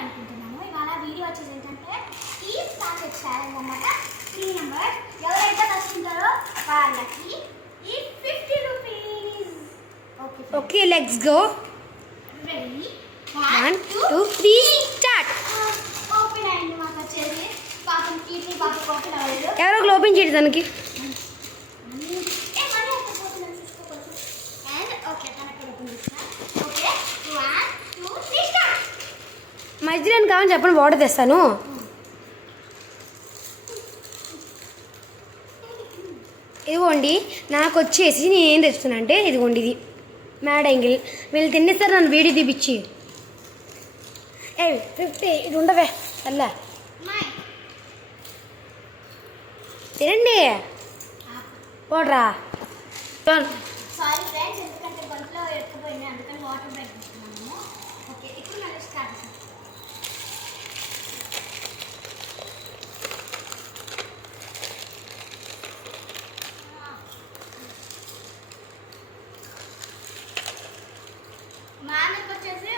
అనుకుంటున్నాము. ఇవాళ వీడియో వచ్చేసి ఏంటంటే ఈ ప్యాకెట్ ఛాలెంజ్ అన్నమాట. 3 నెంబర్ ఎవరైతే వస్తుంటారో వాళ్ళకి ఈ 50 rupees. Okay let's go. Ready 1 2 3 start. Open అయ్యింది మాకు వచ్చేసి. పాపం కీర్తి పాపం ఓపెన్ అవ్వలేదు. ఎవరో ఓపెన్ చేయడు దానికి. మధ్యలో కావాలని చెప్పండి, వాటర్ తెస్తాను. ఇదిగోండి నాకు వచ్చేసి నేను ఏం తెస్తున్నా అంటే ఇదిగోండి ఇది మ్యాడ్ యాంగిల్. వీళ్ళు తినేస్తారు నన్ను వీడియో తీపిచ్చి. 50 ఇది ఉండవే అల్లా తినండి పోడ్రా. సారీ ఫ్రెండ్స్, ఎందుకంటే గొంతులో ఎత్తుకుపోయింది, అందుకని వాటర్ బ్యాగ్ తీసుకున్నాము. ఓకే, ఇప్పుడు మళ్ళీ స్టార్ట్. మా మీకు వచ్చేసి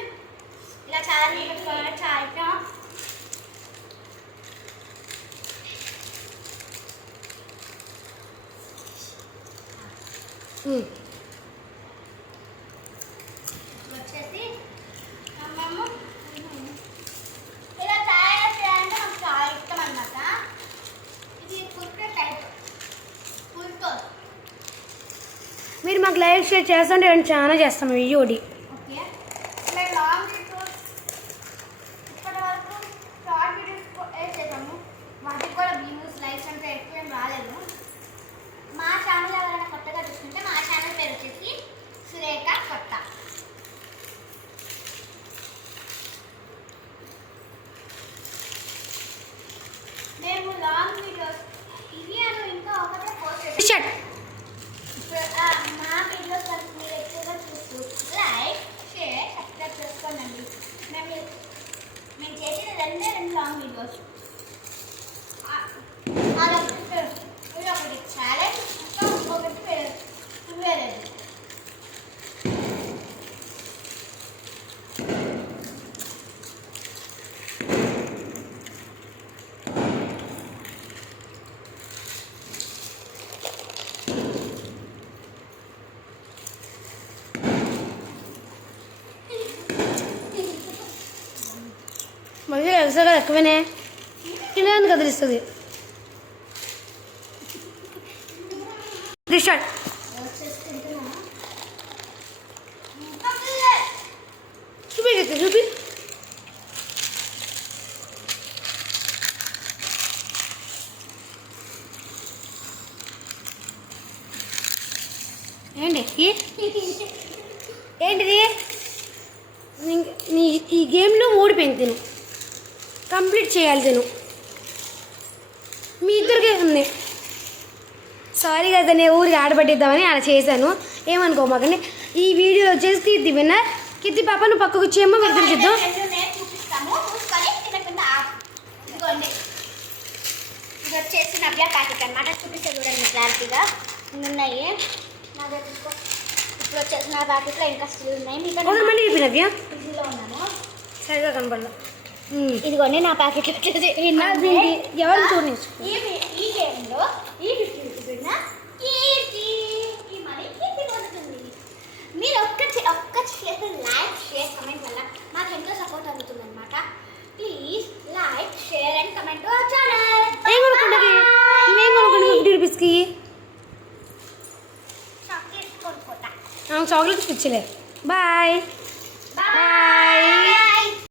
ఇలా చాలా పెట్టుకోవాలి. చాలా వచ్చేసి మేము ఇలా తయారు చేయాలంటే నాకు చాలా ఇష్టం అన్నమాట. ఇది కుర్కే టైప్ ఫుల్తో. మీరు మాకు లైక్ షేర్ చేస్తుంటే నేను చాలా చేస్తాం వీడియోడి. ఓకే, ఇలా లాంగ్ వీడియోస్ ఇప్పటి వరకు షార్ట్ వీడియోస్ చేసాము. వాటికి కూడా వ్యూస్ లైక్స్ అంటే ఎక్కువ ఏం రాలేదు. మా ఛానల్ ఎవరైనా కొత్తగా చూస్తుంటే మా ఛానల్ పేరు వచ్చేసి సురేఖ కొత్త. మేము లాంగ్ వీడియోస్ ఇవి అని ఇంకా ఒకటే పోస్ట్ చేస్తాం. మా వీడియోస్ వరకు మీరు ఎక్కువగా చూస్తూ లైక్ షేర్ సబ్స్క్రైబ్ చేసుకోండి. మేము చేసిన రెండు లాంగ్ వీడియోస్. ఇది ఒకటి ఛాలెంజ్, ఇంకా ఇంకొకటి వేరేది. మళ్ళీ ఎక్స్ట్రా ఎక్కువనే తినేది కదిలిస్తుంది. రిషాడ్ చూపి చూపి. ఏంటి ఏంటిది? ఈ గేమ్లో ఓడిపోయింది తిను. కంప్లీట్ చేయాలి తిను. మీ ఇద్దరికే ఉంది. సారీ కదా, నేను ఊరికి ఆడబట్టిద్దామని అలా చేశాను, ఏమనుకోమాకండి. ఈ వీడియోలో వచ్చేసి కీర్తి విన్నర్. కీర్తి పాప నువ్వు పక్కకు వచ్చేయమ్మా, మీరు ఇద్దరు చూద్దాం. ఇది వచ్చేసి నవ్య ప్యాకెట్ అనమాట. చూపిస్తే చూడండి క్లారిటీగా ఉన్నాయి. ఇప్పుడు వచ్చేసి నా ప్యాకెట్లో ఇంకా స్టిల్ ఉన్నాయి. మీకు నవ్య ఇదిలో ఉన్నాను, సరిగా కనపడలా. ఇదిగోండి నా ప్యాకెట్ వచ్చేసి ఎవరు చూడండి. ఈ గేమ్లో ఈ 50 రూపీస్ విన్నా ఈ మనీ కీర్తి పొందుతుంది. మీరు ఒక్క చేస్తే లైక్ షేర్ కమెంట్ వల్ల మాకు ఎంతో సపోర్ట్ అవుతుంది అనమాట. Please like share and comment channel. ఏం కొనుక్కుంటుంది 50 రూపీస్కి? చాక్లెట్స్ కొనుక్కుంటా. చాక్లెట్స్ ఇచ్చలే. Bye bye.